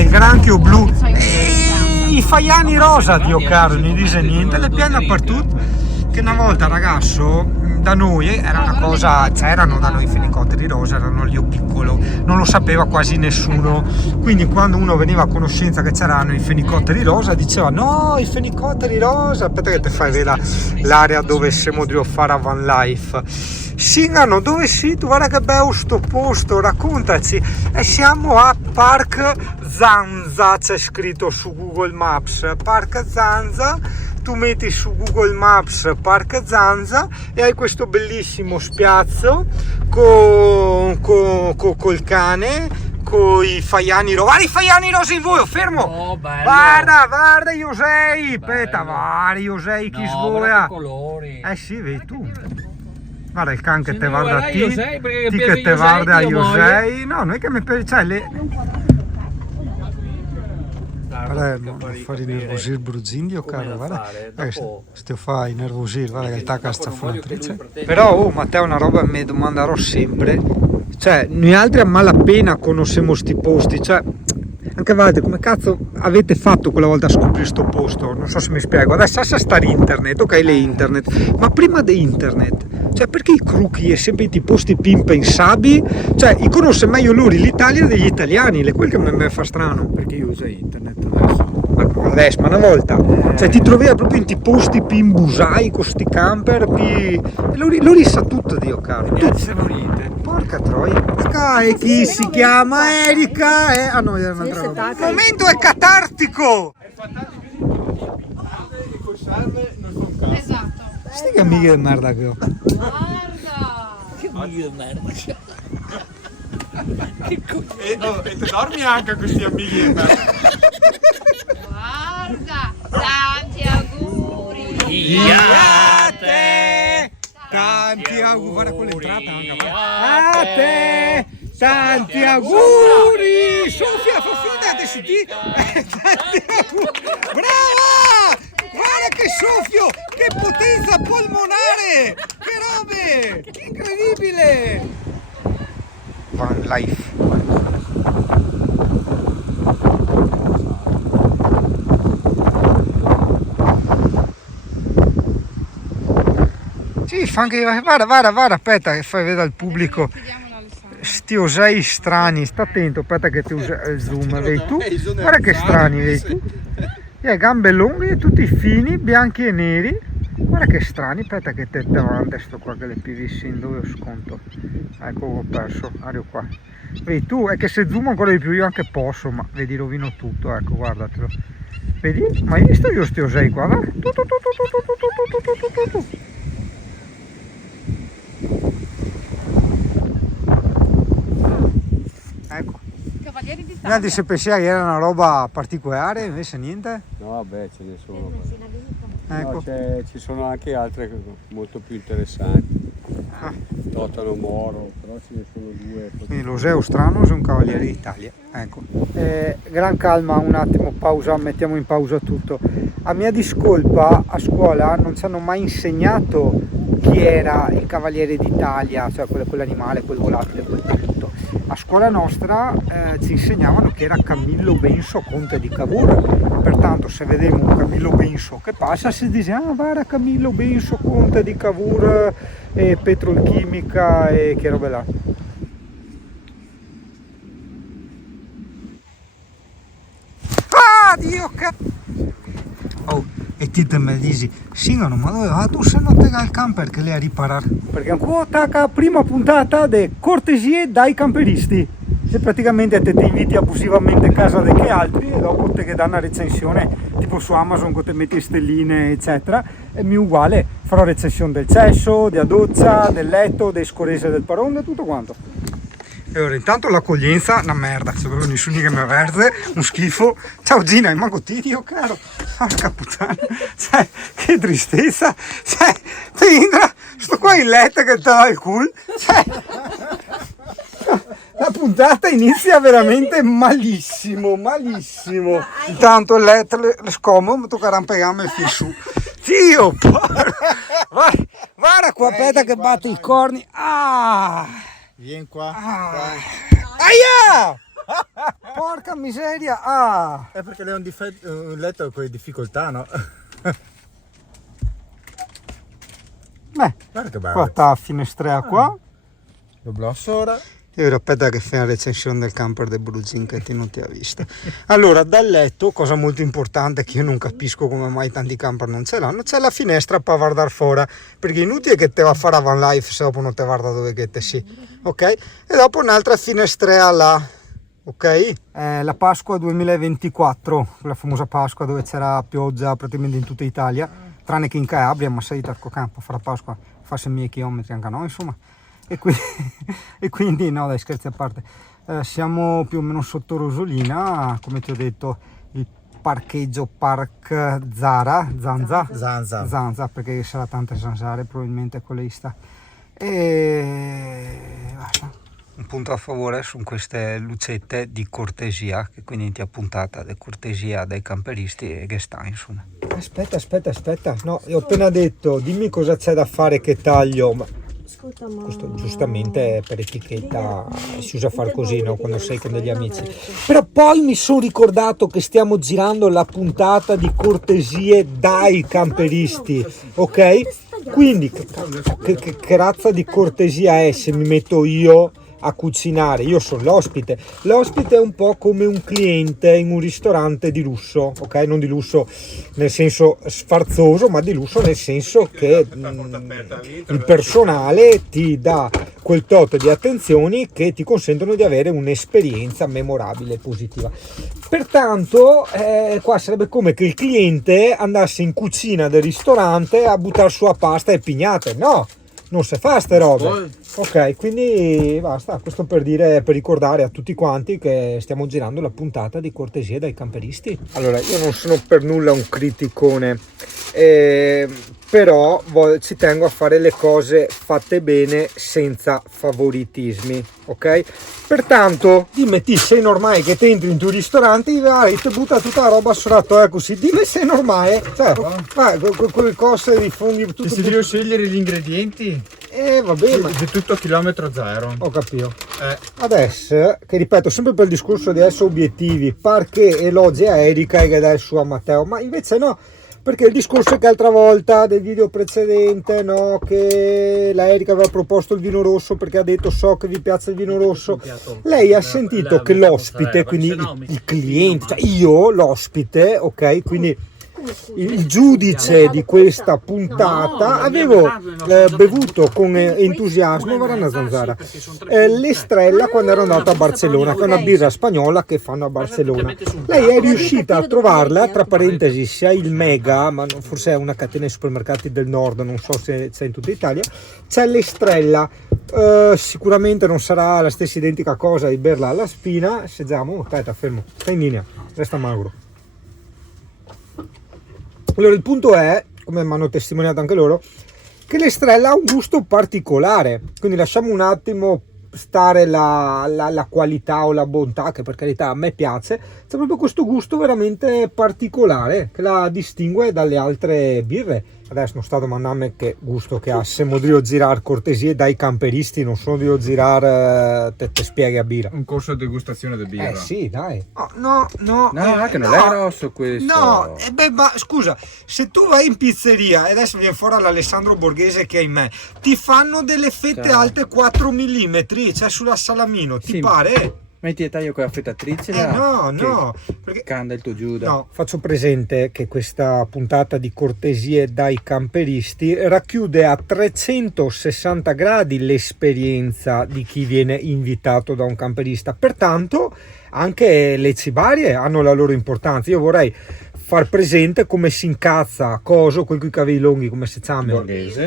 il granchio blu e i faiani rosa, Dio caro, non dice niente, le piante dappertutto. Che una volta ragazzo da noi era una cosa, c'erano da noi i fenicotteri rosa, erano io piccolo, non lo sapeva quasi nessuno, quindi quando uno veniva a conoscenza che c'erano i fenicotteri rosa diceva no, i fenicotteri rosa, aspetta che ti fai vedere l'area dove siamo di fare a Van Life. Singano, dove sei? Tu guarda che bello sto posto, raccontaci. E siamo a Park Zanza, c'è scritto su Google Maps, Park Zanza. Tu metti su Google Maps Park Zanza e hai questo bellissimo spiazzo col cane, con i faiani rosa. Guarda i faiani rosa in volo, fermo! Oh, bello. Guarda Iosei! Aspetta, guarda Iosei chi svoia! Colori. Eh sì, vedi tu. Guarda il can che Se te ne guarda a guarda te, Iosei, perché ti piace che te Iosei, guarda a io Iosei. No, non è che mi piace, cioè le... Guarda, non fare nervosire il bruzindio, caro, guarda, se fai nervosire, guarda che il tacca sta fonatrice. Però, oh, Matteo, una roba mi domanderò sempre, cioè, noi altri a malapena conosciamo sti posti, cioè, anche voi, come cazzo avete fatto quella volta a scoprire sto posto? Non so se mi spiego, adesso sta internet, ok, le internet, ma prima di internet, cioè, perché i crucchi e sempre i posti più impensabili, cioè, i conosce meglio loro l'Italia degli italiani, è quel che mi fa strano. Perché io uso internet Adesso, ma una volta, cioè ti trovi proprio in ti posti più imbusai con sti camper, lui sa tutto, Dio caro, tutto. Porca troia. E chi si chiama Erika? Ah no, era un'altra roba. Il momento è catartico! Esatto. Sti che amiche di merda che ho. Guarda. Che amiche di merda. E te dormi anche a questi amici di merda. Guarda. Tanti auguri. A te! Tanti auguri, guarda con l'entrata anche. A te! Tanti auguri! Sofia, fa finta adesso ti... Tanti auguri! Brava! Guarda che soffio! Che potenza polmonare! Che robe! Che incredibile! Van Life. Sì, fa anche... Guarda, aspetta che fai vedere al pubblico. Sti osei strani, sta attento, aspetta che ti usa il zoom, vedi tu? Guarda che strani, vedi tu? E gambe lunghe, tutti fini, bianchi e neri. Guarda che strani, aspetta che te davanti sto qua che le PVC in dove ho sconto. Ecco, ho perso, arrivo qua. Vedi tu, è che se zoom ancora di più io anche posso, ma vedi rovino tutto, ecco, guardatelo. Vedi? Ma hai visto io sti osei qua? Guarda. Tu. Ecco. Cavalieri d'Italia. Niente, se pensavi che era una roba particolare, invece niente. No, beh, ce ne sono. Ecco. No, ci sono anche altre molto più interessanti. Totano Moro, però ce ne sono due. Quindi l'Oseo Strano è un cavaliere d'Italia. Ecco. Gran calma, un attimo, pausa, mettiamo in pausa tutto. A mia discolpa a scuola non ci hanno mai insegnato chi era il cavaliere d'Italia, cioè quell'animale, quel volatile, quel tutto. A scuola nostra ci insegnavano che era Camillo Benso, conte di Cavour, pertanto se vediamo un Camillo Benso che passa si dice ah guarda Camillo Benso, conte di Cavour, petrolchimica e che robe là. Ah Dio che... Oh, e ti te mi dici, Singano, ma dove va? Tu se non te il camper che le a riparare? Perché ancora tacca prima puntata di cortesie dai camperisti. Se praticamente te inviti abusivamente a casa di che altri e dopo te che dà una recensione tipo su Amazon con te metti stelline eccetera, e mi uguale farò recensione del cesso, della doccia, del letto, dei scorrese del parone, tutto quanto. E ora intanto l'accoglienza una merda, c'è proprio nessuno che mi avverte, un schifo. Ciao Gina, manco Titio, caro. Porca puttana, cioè, che tristezza. Cioè, Tindra, sto qua in letto che te il culo. Cioè, la puntata inizia veramente malissimo. Intanto il letto le scomodo, mi tocca rampegarmi fin su. Dio, guarda qua, aspetta che batte i corni. Ah! Vieni qua. Aia! Porca miseria! Ah! È perché lei ha un letto con difficoltà, no? Beh, Guarda che qua bello. sta a finestra qua. Lo blosso ora. Io ero aspetta che fai la recensione del camper del Brugin che ti non ti ha visto. Allora, dal letto, cosa molto importante che io non capisco come mai tanti camper non ce l'hanno, c'è la finestra per guardare fuori, perché è inutile che te va a fare a van life se dopo non te guarda dove che te si, ok? E dopo un'altra finestra là, ok? La Pasqua 2024, la famosa Pasqua dove c'era pioggia praticamente in tutta Italia, tranne che in Calabria, ma sei dal campo a fare la Pasqua, fa 6.000 chilometri anche noi, insomma. E quindi no, dai, scherzi a parte, siamo più o meno sotto Rosolina, come ti ho detto, il parcheggio Park Zanza, perché sarà tante zanzare probabilmente con lista, e basta. Un punto a favore sono queste lucette di cortesia, che quindi ti ha puntata di cortesia dai camperisti e che sta, insomma. Aspetta, no, io ho appena detto, dimmi cosa c'è da fare che taglio, ma questo giustamente è per etichetta, si usa far così, no? Quando sei con degli amici. Però poi mi sono ricordato che stiamo girando la puntata di cortesie dai camperisti, ok? Quindi che razza di cortesia è se mi metto io a cucinare? Io sono l'ospite. L'ospite è un po' come un cliente in un ristorante di lusso, ok? Non di lusso nel senso sfarzoso, ma di lusso nel senso che il personale ti dà quel tot di attenzioni che ti consentono di avere un'esperienza memorabile e positiva. Pertanto qua sarebbe come che il cliente andasse in cucina del ristorante a buttare su a pasta e pignate. No, non si fa ste robe. Ok, quindi basta, questo per dire, per ricordare a tutti quanti che stiamo girando la puntata di cortesie dai camperisti. Allora, io non sono per nulla un criticone, però ci tengo a fare le cose fatte bene senza favoritismi, ok? Pertanto, dimmi, ti sei normale che ti entri in un ristorante e ti butta tutta la roba sotto, così, dimmi se è normale, cioè, quelle cose di funghi, tutto. Se devo scegliere gli ingredienti, vabbè, ma di tutto a chilometro zero. ho capito. Adesso, che ripeto, sempre per il discorso di essere obiettivi, perché elogi a Erika e che dà il suo a Matteo, ma invece no, perché il discorso è che altra volta del video precedente, no, che la Erika aveva proposto il vino rosso perché ha detto so che vi piace il vino rosso, lei ha sentito che l'ospite, quindi il cliente, cioè io l'ospite, ok, quindi il giudice di questa puntata avevo bevuto con entusiasmo Varana Zanzara l'Estrella quando ero andato a Barcellona, che è una birra spagnola che fanno a Barcellona. Lei è riuscita a trovarla, tra parentesi, sia il Mega, ma forse è una catena di supermercati del nord, non so se c'è in tutta Italia, c'è l'Estrella. Sicuramente non sarà la stessa identica cosa di berla alla spina. Assaggiamo, aspetta, fermo, stai in linea, resta magro. Allora, il punto è, come mi hanno testimoniato anche loro, che l'Estrella ha un gusto particolare, quindi lasciamo un attimo stare la qualità o la bontà, che per carità a me piace, c'è proprio questo gusto veramente particolare che la distingue dalle altre birre. Adesso non sto a domandarmi che gusto che ha, se devo girare cortesie dai camperisti, non sono devo girare te spieghi a birra. Un corso di degustazione di birra. Sì, dai. No, che non è rosso questo. No, ma scusa, se tu vai in pizzeria e adesso viene fuori l'Alessandro Borghese che ahimè ti fanno delle fette alte 4 mm, cioè sulla salamino, ti pare? Metti a taglio con la fettatrice no, perché canda il tuo Giuda. No, faccio presente che questa puntata di cortesie dai camperisti racchiude a 360 gradi l'esperienza di chi viene invitato da un camperista, pertanto anche le cibarie hanno la loro importanza. Io vorrei far presente come si incazza Coso, quel con i capelli lunghi, come si chiama?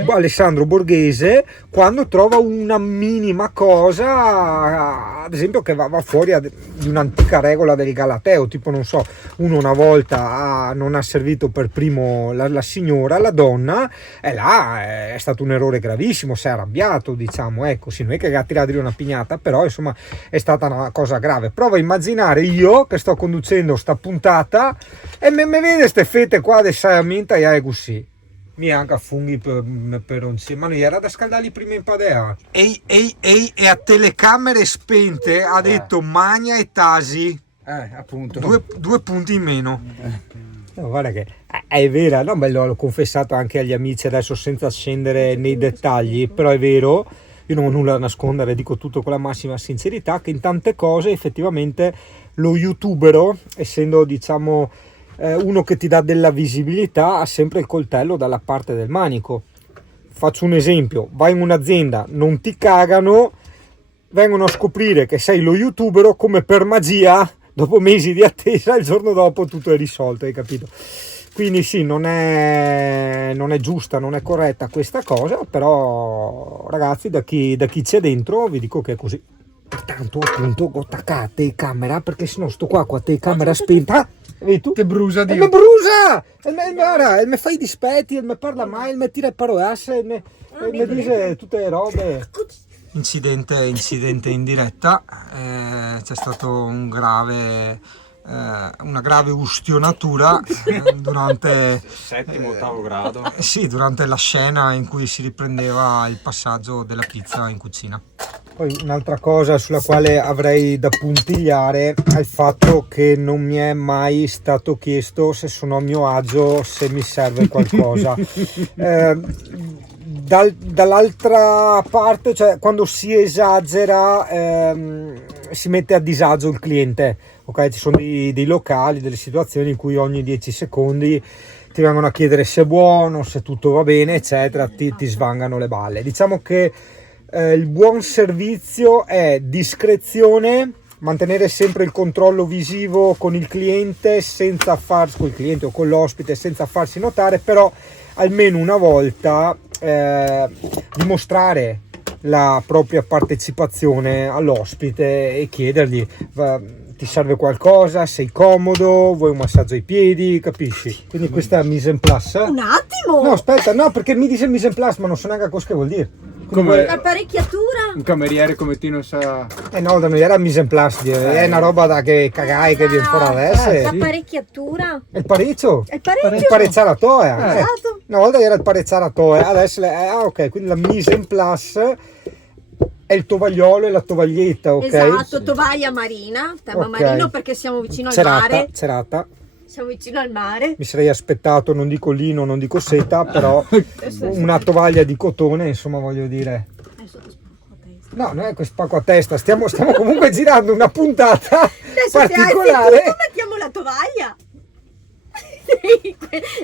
Alessandro Borghese, quando trova una minima cosa, ad esempio che va fuori di un'antica regola del Galateo, tipo non so, uno una volta non ha servito per primo la signora, la donna, e là è stato un errore gravissimo, si è arrabbiato, diciamo, ecco, sì, non è che ha tirato una pignata, però insomma è stata una cosa grave. Prova a immaginare io che sto conducendo sta puntata e mi vede ste fette qua di salamenta e così mi anche a funghi per non si, ma non era da scaldarli prima in padea. Ehi, e a telecamere spente ha detto magna e tasi, Appunto. Due punti in meno. No, guarda che è vera, no, beh, l'ho confessato anche agli amici adesso senza scendere nei dettagli, però è vero, io non ho nulla da nascondere, dico tutto con la massima sincerità, che in tante cose effettivamente lo youtubero, essendo diciamo uno che ti dà della visibilità, ha sempre il coltello dalla parte del manico. Faccio un esempio, vai in un'azienda, non ti cagano, vengono a scoprire che sei lo youtubero, come per magia, dopo mesi di attesa, il giorno dopo tutto è risolto, hai capito? Quindi sì, non è giusta, non è corretta questa cosa, però ragazzi, da chi c'è dentro vi dico che è così. Pertanto appunto ho attaccato la telecamera, perché sennò sto qua con la telecamera spenta, vedi tu? Che brusa E Dio. mi brusa! E mi fa i dispetti, e mi parla mai, e mi tira le parolacce, e mi dice tutte le robe. Incidente in diretta, c'è stato una grave ustionatura durante Settimo, ottavo grado. sì, durante la scena in cui si riprendeva il passaggio della pizza in cucina. Poi un'altra cosa sulla quale avrei da puntigliare è il fatto che non mi è mai stato chiesto se sono a mio agio, se mi serve qualcosa. Dall'altra parte, cioè quando si esagera, si mette a disagio il cliente, ok? Ci sono dei locali, delle situazioni in cui ogni 10 secondi ti vengono a chiedere se è buono, se tutto va bene, eccetera, ti svangano le balle. Diciamo che il buon servizio è discrezione, mantenere sempre il controllo visivo con il cliente, con il cliente o con l'ospite, senza farsi notare, però almeno una volta dimostrare la propria partecipazione all'ospite e chiedergli: ti serve qualcosa, sei comodo, vuoi un massaggio ai piedi, capisci? Quindi questa è mise en place. Un attimo! No, aspetta, no, perché mi dice mise en place, ma non so neanche cosa che vuol dire. Come L'apparecchiatura? un cameriere come te non sa. No, da noi era mise en place, è una roba da che cagai che viene fuori adesso. L'apparecchiatura? È il parecchio? È il pareggio? Il parezzaratoia. Esatto. Una volta era il parezzaratoia, adesso ok, quindi la mise en place è il tovagliolo e la tovaglietta, ok? Esatto, tovaglia marina, tema Ok. marino, perché siamo vicino al mare. Serata. Siamo vicino al mare. Mi sarei aspettato, non dico lino, non dico seta, però una tovaglia di cotone, insomma, voglio dire. Adesso ti spacco a testa. No, non è che spacco a testa, stiamo comunque girando una puntata Adesso particolare. se mettiamo la tovaglia.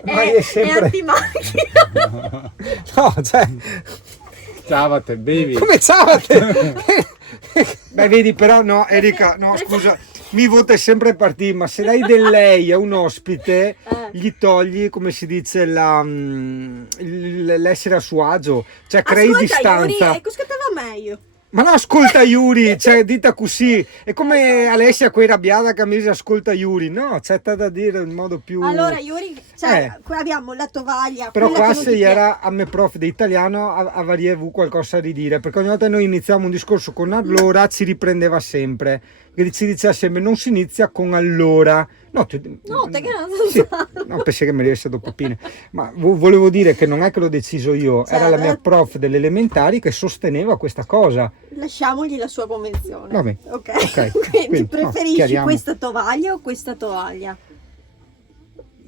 Ma è sempre- è antimacchina. No, cioè, Ciao, te bevi. come ciavate? Beh, vedi, però no, Erika, no, scusa, mi vota sempre partire, ma se dai del lei a un ospite, gli togli, come si dice, l'essere a suo agio, cioè crei Ascolta, distanza. Yuri, ecco scattava meglio. Ma no, ascolta Yuri, cioè dita così, è come Alessia qui arrabbiata che mi dice ascolta Yuri, no, c'è da dire in modo più... Allora, Yuri, cioè, qua abbiamo la tovaglia. Però quella qua che non se ti era a me prof di italiano avrei avuto qualcosa da ridire, perché ogni volta noi iniziamo un discorso con allora ci riprendeva sempre, che ci diceva sempre non si inizia con allora. No, No, te che non sì, no, pensi che mi riesce dopo Pine. Ma volevo dire che non è che l'ho deciso io, era la mia prof delle elementari che sosteneva questa cosa. Lasciamogli la sua convenzione. Vabbè, Ok. ok, Quindi quindi, no, preferisci chiariamo. questa tovaglia o questa tovaglia?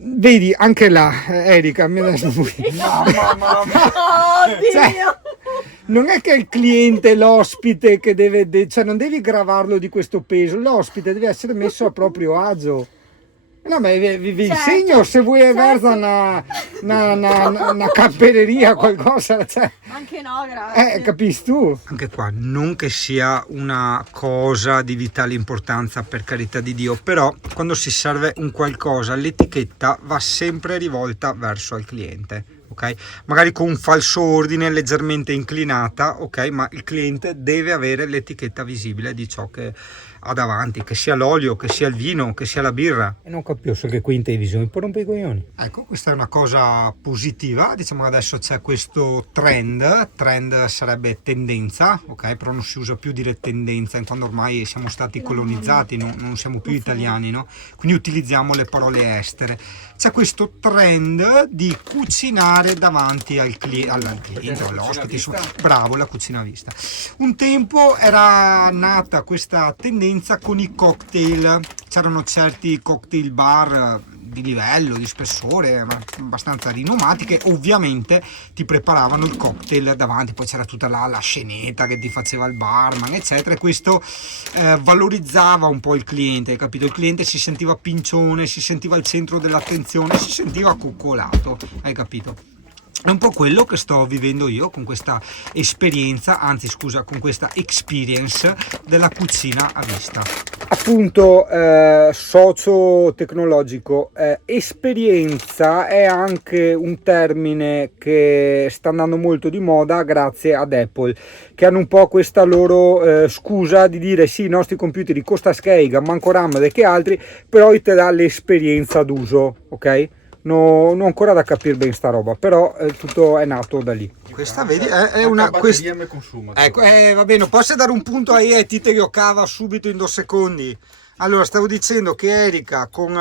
Vedi, anche là, Erika, mi adesso Oh, Cioè, Dio! non è che il cliente, l'ospite che deve, cioè non devi gravarlo di questo peso, l'ospite deve essere messo a proprio agio. No, ma vi Certo, insegno se vuoi certo. versa una campereria, qualcosa, cioè, Anche no, grazie. capisci tu? Anche qua, non che sia una cosa di vitale importanza, per carità di Dio, però quando si serve un qualcosa, l'etichetta va sempre rivolta verso il cliente, ok? Magari con un falso ordine leggermente inclinata, ok? Ma il cliente deve avere l'etichetta visibile di ciò che ha davanti, che sia l'olio, che sia il vino, che sia la birra. E non capisco che qui in televisione poi rompe i coglioni. Ecco, questa è una cosa positiva, diciamo che adesso c'è questo trend sarebbe tendenza, ok? Però non si usa più dire tendenza, in quando ormai siamo stati colonizzati, non siamo più italiani, no? Quindi utilizziamo le parole estere. C'è questo trend di cucinare cucinare davanti al cliente, all'ospite, insomma, bravo, la cucina a vista. Un tempo era nata questa tendenza con i cocktail, c'erano certi cocktail bar di livello, di spessore, ma abbastanza rinomati, che ovviamente ti preparavano il cocktail davanti, poi c'era tutta la scenetta che ti faceva il barman, eccetera, e questo valorizzava un po' il cliente, hai capito? Il cliente si sentiva pincione, si sentiva al centro dell'attenzione, si sentiva coccolato, hai capito? È un po' quello che sto vivendo io con questa esperienza, anzi scusa, con questa experience della cucina a vista. Appunto, socio tecnologico, esperienza è anche un termine che sta andando molto di moda grazie ad Apple, che hanno un po' questa loro scusa di dire sì, i nostri computer costa scheiga, manco RAM che altri, però te dà l'esperienza d'uso, ok? Non ho ancora da capire bene sta roba, però tutto è nato da lì. Questa vedi è una batteria mi consuma. Ecco, va bene, posso dare un punto a ti te cava subito in 2 secondi. Allora, stavo dicendo che Erika con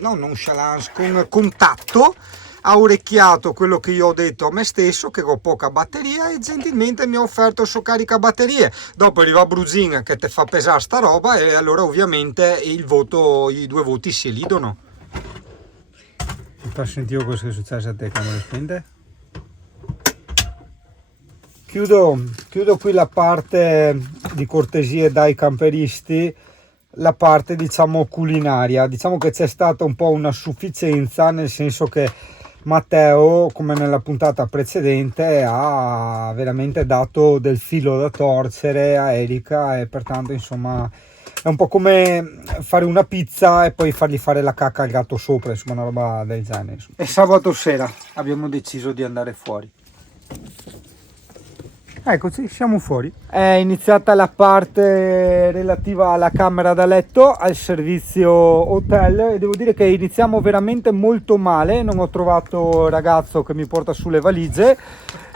nonchalance, con contatto, ha orecchiato quello che io ho detto a me stesso, che ho poca batteria, e gentilmente mi ha offerto il suo caricabatterie. Dopo arriva Brugin che te fa pesare sta roba, e allora ovviamente i 2 voti si elidono. Far sentire cosa è successo a te quando le spente. Chiudo qui la parte di cortesie dai camperisti, la parte diciamo culinaria. Diciamo che c'è stata un po' una sufficienza, nel senso che Matteo, come nella puntata precedente, ha veramente dato del filo da torcere a Erika, e pertanto insomma è un po' come fare una pizza e poi fargli fare la cacca al gatto sopra, insomma una roba del genere, insomma. E sabato sera abbiamo deciso di andare fuori. Eccoci, siamo fuori. È iniziata la parte relativa alla camera da letto, al servizio hotel, e devo dire che iniziamo veramente molto male. Non ho trovato il ragazzo che mi porta sulle valigie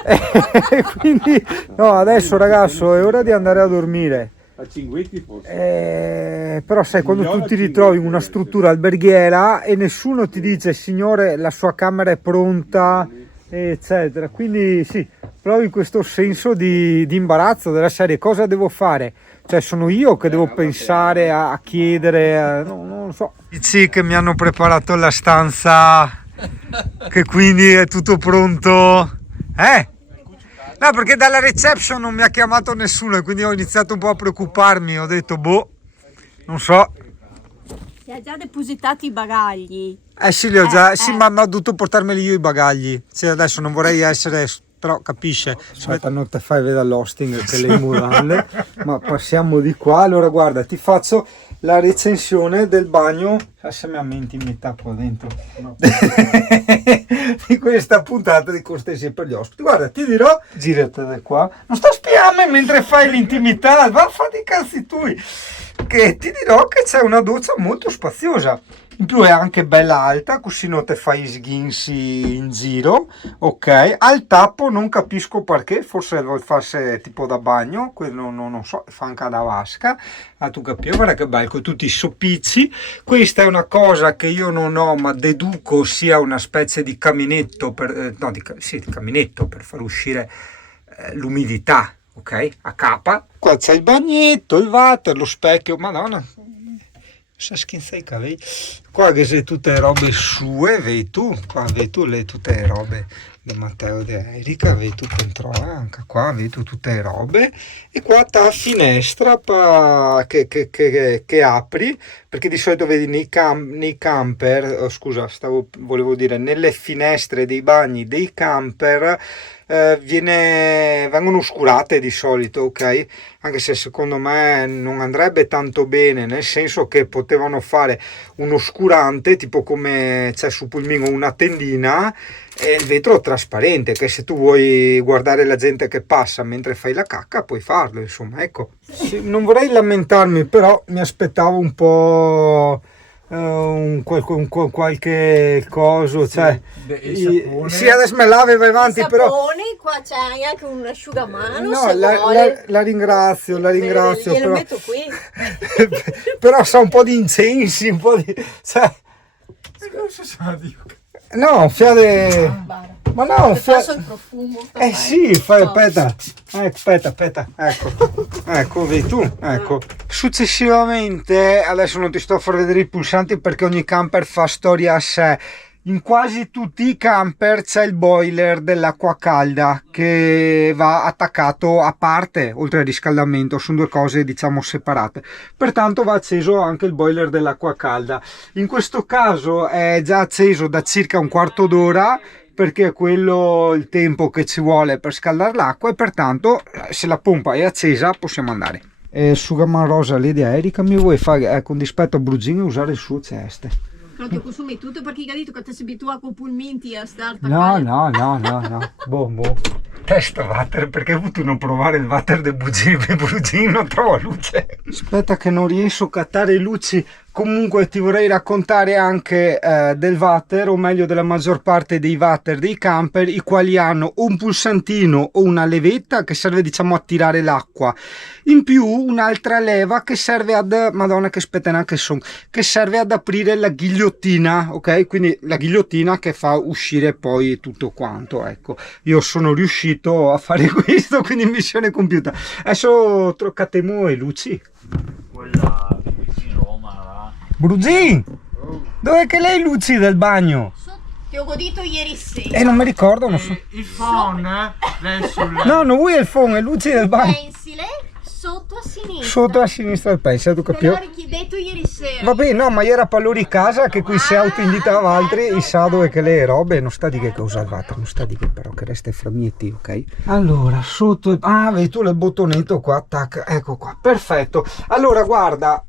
e quindi no, adesso ragazzo è ora di andare a dormire. A Cinguetti forse. Però sai, quando tu ti ritrovi in una struttura alberghiera e nessuno ti dice signore la sua camera è pronta, eccetera, quindi sì, provi questo senso di imbarazzo della serie, cosa devo fare? Cioè sono io che devo pensare a chiedere, non lo so. Dici che mi hanno preparato la stanza, che quindi è tutto pronto? No, perché dalla reception non mi ha chiamato nessuno e quindi ho iniziato un po' a preoccuparmi, ho detto boh, non so. Ti ha già depositato i bagagli. Sì, li ho già, sì, ma ho dovuto portarmeli io i bagagli. Sì, adesso non vorrei essere, però capisce. Aspetta, non te fai vedere l'hosting che le murande, ma passiamo di qua. Allora guarda, ti faccio la recensione del bagno, se mi aumenti intimità qua dentro, no. Di questa puntata di cortesie per gli ospiti. Guarda, ti dirò, girate da qua, non sto spiando mentre fai l'intimità, va a fare i cazzi tuoi, che ti dirò che c'è una doccia molto spaziosa. In più è anche bella alta, così non te fai sghinsi in giro, ok? Al tappo non capisco perché, forse lo fasse tipo da bagno, quello non so, fa anche da vasca. Tu capisci, guarda che bello, con tutti i soppicci. Questa è una cosa che io non ho, ma deduco sia una specie di caminetto per, di caminetto per far uscire l'umidità, ok? A capa. Qua c'è il bagnetto, il water, lo specchio, madonna. Si schienza i capelli. Qua che sei tutte robe sue, vedi tu, qua vedi tu tutte le robe di Matteo e di Erika, vedi tu controlla anche qua, vedi tu tutte le robe, e qua sta finestra che apri, perché di solito vedi nei camper, volevo dire nelle finestre dei bagni dei camper vengono oscurate di solito, ok? Anche se secondo me non andrebbe tanto bene, nel senso che potevano fare un oscurante tipo come c'è su Pulmino, una tendina, e il vetro trasparente, che se tu vuoi guardare la gente che passa mentre fai la cacca puoi farlo, insomma, ecco. Sì, non vorrei lamentarmi, però mi aspettavo un po' qualche coso, cioè sì, adesso me lave, vai avanti, sapone, però qua c'è anche un asciugamano, no, se vuole. la ringrazio, Glielo però metto qui. però sa un po' di incensi, un po' di, cioè, No, fiade... Ma no, il profumo. sì, aspetta. Aspetta, ecco, vedi tu, ecco. Successivamente, adesso non ti sto a far vedere i pulsanti perché ogni camper fa storia a sé. In quasi tutti i camper c'è il boiler dell'acqua calda che va attaccato a parte, oltre al riscaldamento, sono due cose diciamo separate. Pertanto va acceso anche il boiler dell'acqua calda. In questo caso è già acceso da circa un quarto d'ora, perché è quello il tempo che ci vuole per scaldare l'acqua, e pertanto se la pompa è accesa possiamo andare. Sugarman Rosa, l'idea Erika mi vuoi fare con dispetto a Brugin e usare il suo ceste? Però ti consumi tutto perché hai detto che ti sei abituato con pulminti a stare No. Boh. Testa water, perché hai voluto non provare il water del Brugin, non trova luce. Aspetta che non riesco a cattare luci. Comunque ti vorrei raccontare anche del water, o meglio della maggior parte dei water dei camper, i quali hanno un pulsantino o una levetta che serve diciamo a tirare l'acqua, in più un'altra leva che serve ad, madonna che spetena che son, che serve ad aprire la ghigliottina, ok? Quindi la ghigliottina che fa uscire poi tutto quanto, ecco. Io sono riuscito a fare questo, quindi missione compiuta. Adesso troccatemo le luci. Quella vicino Roma là. Brugin, dov'è che lei luci del bagno? Ti ho godito ieri sera. Non mi ricordo, non so. Il phone, lei sul... No, non vuoi il phone, è luci del bagno. Pensile sotto a sinistra. Sotto a sinistra del pensile, tu Te capivo? l'ho richiedetto ieri sera. Va bene, no, ma ieri a Pallori casa che qui si autoinditava altri, i sa dove che le robe, non sta di che usa il water, non sta di che però che resta fra mietti, ok? Allora, sotto, vedi tu il bottonetto qua, tac, ecco qua, perfetto. Allora, guarda,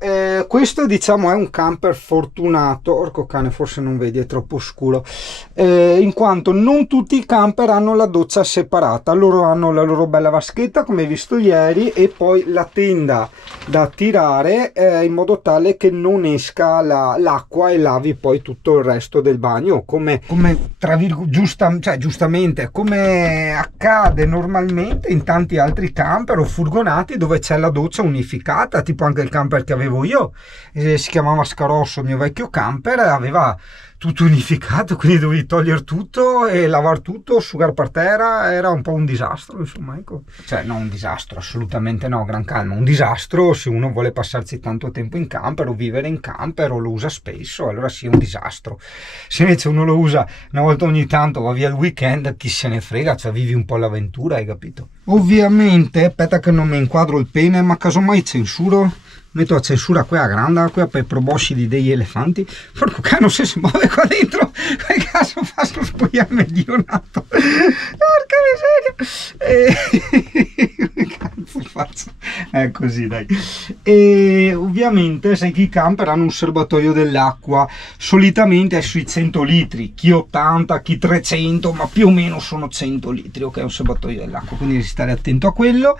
questo diciamo è un camper fortunato, orco cane, forse non vedi, è troppo scuro, in quanto non tutti i camper hanno la doccia separata, loro hanno la loro bella vaschetta, come hai visto ieri, e poi la tenda da tirare in modo tale che non esca l'acqua e lavi poi tutto il resto del bagno, come tra virgolette giustamente come accade normalmente in tanti altri camper o furgonati dove c'è la doccia unificata, tipo anche il camper che avevo io, si chiamava Scarosso, il mio vecchio camper, aveva tutto unificato, quindi dovevi togliere tutto e lavare tutto, asciugare per terra, era un po' un disastro, insomma, ecco. Cioè, non un disastro, assolutamente no, gran calma, un disastro se uno vuole passarsi tanto tempo in camper o vivere in camper o lo usa spesso, allora sì è un disastro. Se invece uno lo usa una volta ogni tanto, va via il weekend, chi se ne frega, cioè vivi un po' l'avventura, hai capito? Ovviamente, aspetta che non mi inquadro il pene, ma casomai censuro, metto la censura qui a grande, qui per i proboscidi degli elefanti, porco cane, non si muove qua dentro, che caso faccio spogliarmi neonato, porca miseria, che cazzo faccio, è così dai. E ovviamente sai che i camper hanno un serbatoio dell'acqua, solitamente è sui 100 litri, chi 80, chi 300, ma più o meno sono 100 litri, ok, un serbatoio dell'acqua, quindi devi stare attento a quello,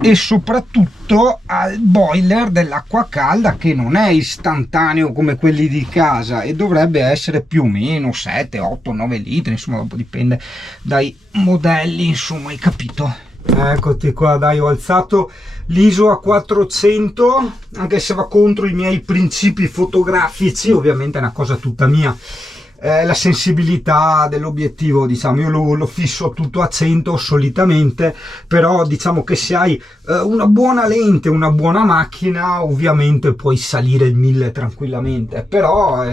e soprattutto al boiler dell'acqua calda, che non è istantaneo come quelli di casa e dovrebbe essere più o meno 7, 8, 9 litri, insomma dopo dipende dai modelli, insomma, hai capito? Eccoti qua, dai, ho alzato l'ISO a 400, anche se va contro i miei principi fotografici, ovviamente è una cosa tutta mia. La sensibilità dell'obiettivo, diciamo, io lo fisso tutto a 100 solitamente, però diciamo che se hai una buona lente, una buona macchina, ovviamente puoi salire il 1000 tranquillamente, però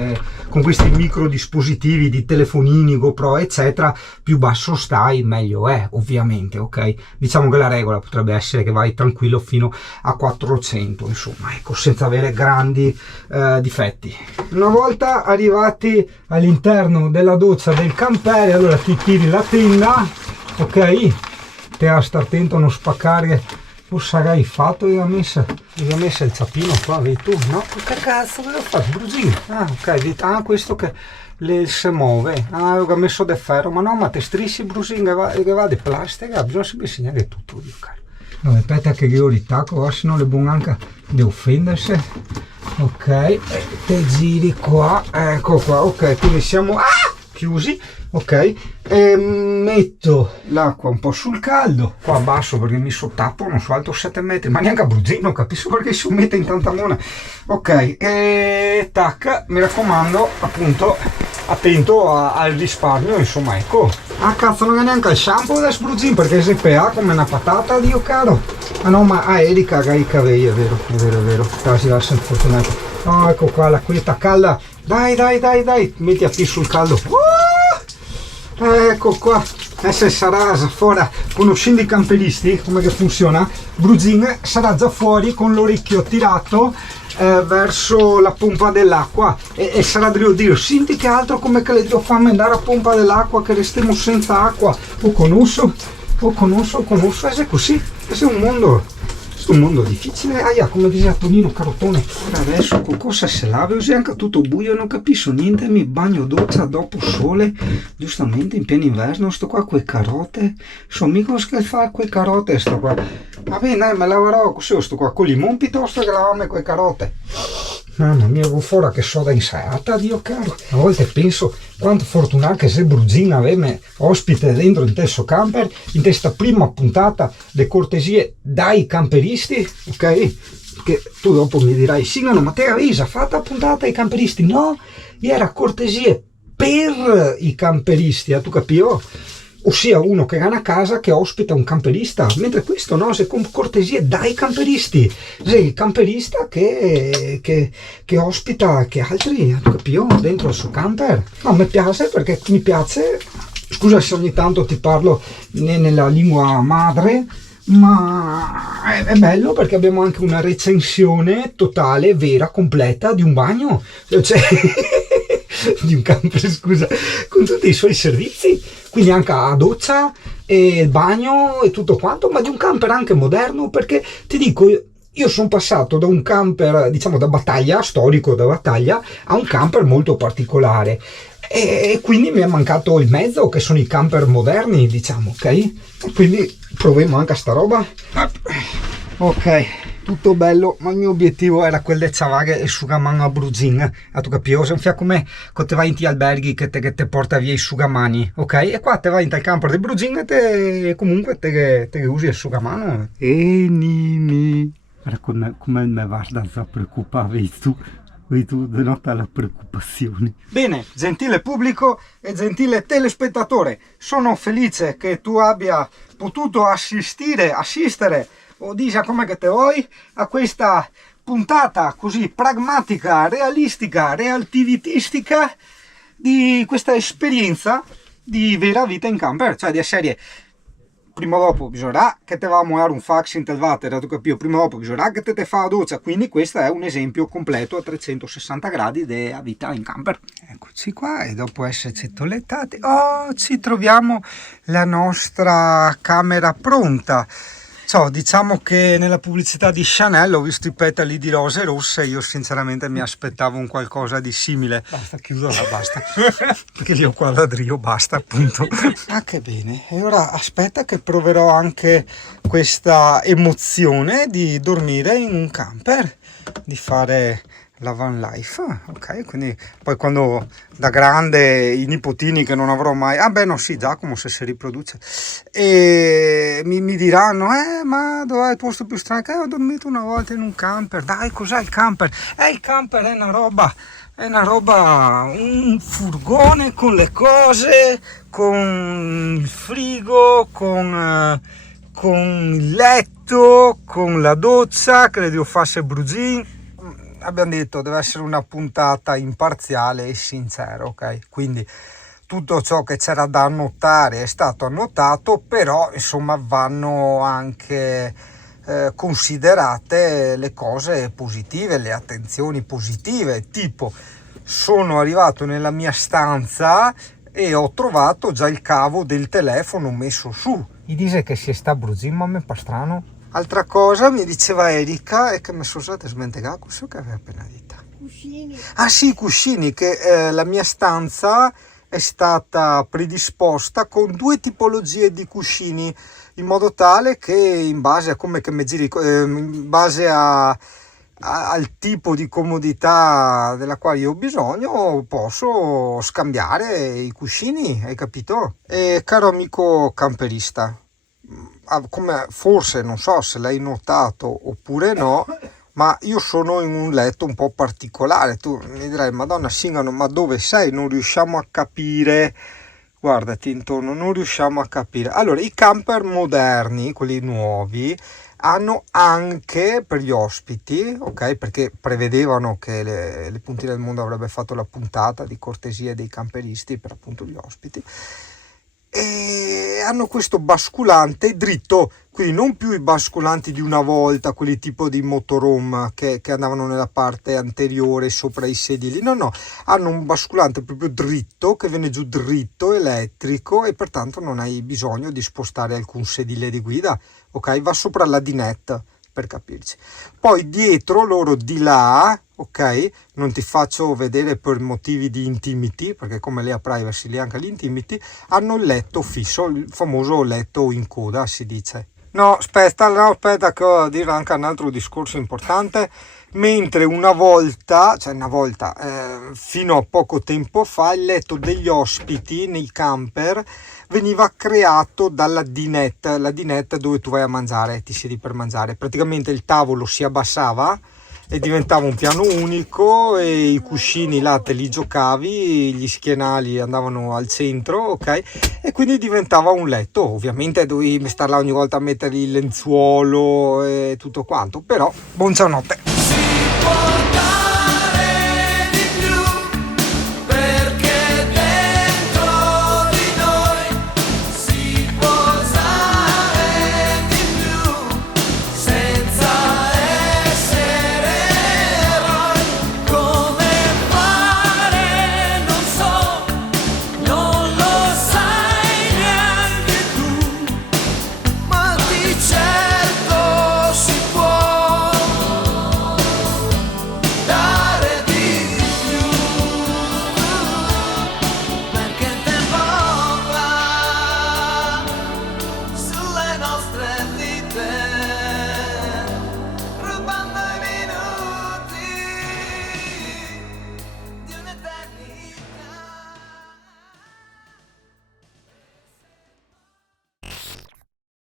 con questi micro dispositivi di telefonini, GoPro eccetera, più basso stai meglio è, ovviamente, ok? Diciamo che la regola potrebbe essere che vai tranquillo fino a 400, insomma, ecco, senza avere grandi difetti. Una volta arrivati all'interno della doccia del campere, allora ti tiri la tenda, ok, te a stare attento a non spaccare, forse hai fatto, io ho messo il zappino qua, vedi tu, no? Che cazzo devo fare? Brugin, ok, vedi, questo che si muove, ho messo del ferro, ma no, ma te strisci Brugin che va di plastica, bisogna sempre segnare tutto, io caro. No, aspetta che io ritacco, se no le buone anche di offendersi. Ok, e te giri qua, ecco qua, ok, quindi siamo chiusi, ok, e metto l'acqua un po' sul caldo, qua basso perché mi sottappo, non so, alto 7 metri, ma neanche a Brugin, non capisco perché si mette in tanta mona, ok, e tac, mi raccomando, appunto, attento al risparmio, insomma, ecco. Ah cazzo, non è neanche il shampoo da Spruzin perché SPA come una patata, Dio caro. Ah no, ma Erika caga i capelli, è vero, quasi va sempre fortunato. Oh, ecco qua l'acquetta calda, dai, metti a più sul caldo. Ecco qua, adesso sarà fuori, conoscendo i camperisti come che funziona, Bruzin sarà già fuori con l'orecchio tirato verso la pompa dell'acqua e sarà devo dire, senti che altro come che le devo farmi andare a pompa dell'acqua che restiamo senza acqua, o conosco, è così, è un mondo difficile, come diceva Tonino Carotone. Adesso con cosa se lava, è anche tutto buio, non capisco niente, mi bagno doccia dopo sole, giustamente in pieno inverno, sto qua con le carote, so mica che fa con le carote sto qua. Va bene, me lavorò così, sto qua con limone piuttosto che lavame con le carote. Mamma mia, fuori che soda insalata, Dio caro. A volte penso quanto fortunato che se Bruzin aveva ospite dentro in questo camper, in questa prima puntata le cortesie dai camperisti, ok? Che tu dopo mi dirai, sì, no, ma te avevi già fatto la puntata ai camperisti? No, era cortesie per i camperisti, tu capito? Ossia uno che viene a casa che ospita un camperista, mentre questo no, se con cortesie dai camperisti, se il camperista che ospita che altri, capito, dentro il suo camper. No, mi piace perché mi piace, scusa se ogni tanto ti parlo nella lingua madre, ma è bello perché abbiamo anche una recensione totale, vera, completa di un bagno, cioè di un camper, scusa, con tutti i suoi servizi, quindi anche a doccia e il bagno e tutto quanto, ma di un camper anche moderno, perché ti dico, io sono passato da un camper, diciamo da battaglia, storico da battaglia, a un camper molto particolare e quindi mi è mancato il mezzo che sono i camper moderni, diciamo, ok? E quindi proviamo anche a sta roba. Ok, tutto bello, ma il mio obiettivo era quello di Zavaghe e Sugaman a Bruzin, a tu capito? Se non fai come quando te vai in ti alberghi che te porta via i sugamani, ok? E qua te vai in tal camper di Bruzin e comunque te usi il sugamano. E Nini, era come me guarda a preoccupare tu denota la preoccupazione. Bene, gentile pubblico e gentile telespettatore, sono felice che tu abbia potuto assistere o dica come che te vuoi a questa puntata così pragmatica, realistica, relativistica di questa esperienza di vera vita in camper, cioè di serie. Prima o dopo bisognerà che te va a muovere un fax in telvater, tu capito? Prima o dopo bisognerà che te fa la doccia, quindi questo è un esempio completo a 360 gradi della vita in camper. Eccoci qua e dopo esserci toilettati, ci troviamo la nostra camera pronta. So, diciamo che nella pubblicità di Chanel ho visto i petali di rose rosse, io sinceramente mi aspettavo un qualcosa di simile. Basta, chiudola, basta, perché io qua ladrio, basta, appunto. Ah, che bene, e ora aspetta che proverò anche questa emozione di dormire in un camper, di fare la van life, ok? Quindi poi quando da grande i nipotini che non avrò mai, no sì, Giacomo se si riproduce e mi diranno ma dov'è il posto più strano? Ho dormito una volta in un camper. Dai, cos'è il camper? Il camper è una roba, un furgone con le cose, con il frigo, con il letto, con la doccia che le devo fare se Bruzin. Abbiamo detto deve essere una puntata imparziale e sincera, ok? Quindi tutto ciò che c'era da annotare è stato annotato, però insomma vanno anche considerate le cose positive, le attenzioni positive, tipo sono arrivato nella mia stanza e ho trovato già il cavo del telefono messo su. Gli dice che si sta Bruzin, ma mi fa strano. Altra cosa mi diceva Erika è che mi sono state smentegate, questo che aveva appena detto. Cuscini. Ah sì, cuscini, che la mia stanza è stata predisposta con 2 tipologie di cuscini, in modo tale che in base a come che mi giri, in base al tipo di comodità della quale io ho bisogno, posso scambiare i cuscini, hai capito? E caro amico camperista, come forse non so se l'hai notato oppure no, ma io sono in un letto un po' particolare. Tu mi dirai, Madonna Singano, ma dove sei? Non riusciamo a capire. Guardati intorno, non riusciamo a capire. Allora, i camper moderni, quelli nuovi, hanno anche per gli ospiti, ok? Perché prevedevano che le Puntine del Mondo avrebbe fatto la puntata di cortesia dei camperisti per appunto gli ospiti. E hanno questo basculante dritto, quindi non più i basculanti di una volta, quelli tipo di motorhome che andavano nella parte anteriore sopra i sedili, no, hanno un basculante proprio dritto che viene giù dritto, elettrico, e pertanto non hai bisogno di spostare alcun sedile di guida, ok? Va sopra la dinette, per capirci. Poi dietro loro di là, ok, non ti faccio vedere per motivi di intimity, perché come lei ha privacy lì anche l'intimity, hanno il letto fisso, il famoso letto in coda si dice. No, aspetta che ho a dire anche un altro discorso importante. Mentre una volta, fino a poco tempo fa, il letto degli ospiti nei camper veniva creato dalla dinette, la dinette dove tu vai a mangiare, ti siedi per mangiare. Praticamente il tavolo si abbassava e diventava un piano unico e i cuscini là te li giocavi, gli schienali andavano al centro, ok? E quindi diventava un letto. Ovviamente dovevi stare là ogni volta a mettere il lenzuolo e tutto quanto, però buongiornotte.